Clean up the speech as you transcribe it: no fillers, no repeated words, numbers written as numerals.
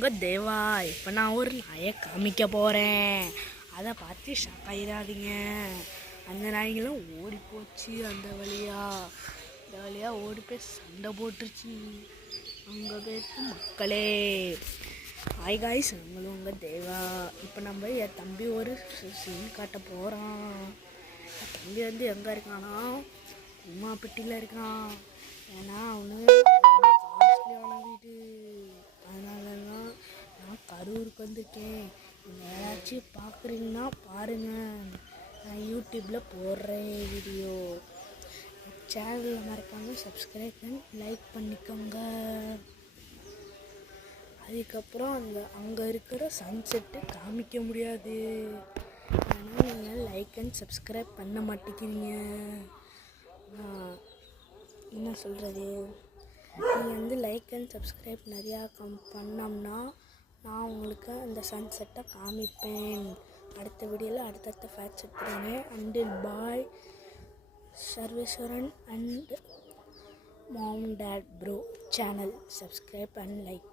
உங்கள் தேவா. இப்போ நான் ஒரு நாயை காமிக்க போகிறேன். அதை பார்த்து ஷாக் ஆகிடாதீங்க. அந்த நாய்களும் ஓடி போச்சு. இந்த வழியாக ஓடி போய் சண்டை போட்டுருச்சு. அங்கே போயிட்டு மக்களே ஹாய் காய்ஸ், நம்மளும் உங்கள் தேவா. இப்போ நம்ம என் தம்பி ஒரு சீன் காட்ட போகிறான். என் தம்பி எங்கே இருக்கானா, உமாப்பட்டியில் இருக்கான். ஏன்னா அவனு காஸ்ட்லியான வீடு, அதனால தான் நான் கரூருக்கு வந்திருக்கேன். நீங்கள் யாராச்சும் பார்க்குறீங்கன்னா பாருங்கள், நான் யூடியூப்பில் போடுறேன் வீடியோ. சேனலில் மறக்காம சப்ஸ்கிரைப் பண்ணி லைக் பண்ணிக்கோங்க. அதுக்கப்புறம் அங்கே இருக்கிற சன்செட்டு காமிக்க முடியாது, ஆனால் நீங்கள் லைக் அண்ட் சப்ஸ்கிரைப் பண்ண மாட்டேங்கிறீங்க. என்ன சொல்கிறது, நீங்கள் லைக் அண்ட் சப்ஸ்கிரைப் நிறையா பண்ணோம்னா நான் உங்களுக்கு அந்த சன்செட்டை காமிப்பேன். அடுத்த வீடியோவில் அடுத்தடுத்த facts எடுத்துகிறேன். Until bye Sarveswaran and mom dad bro channel. Subscribe and like.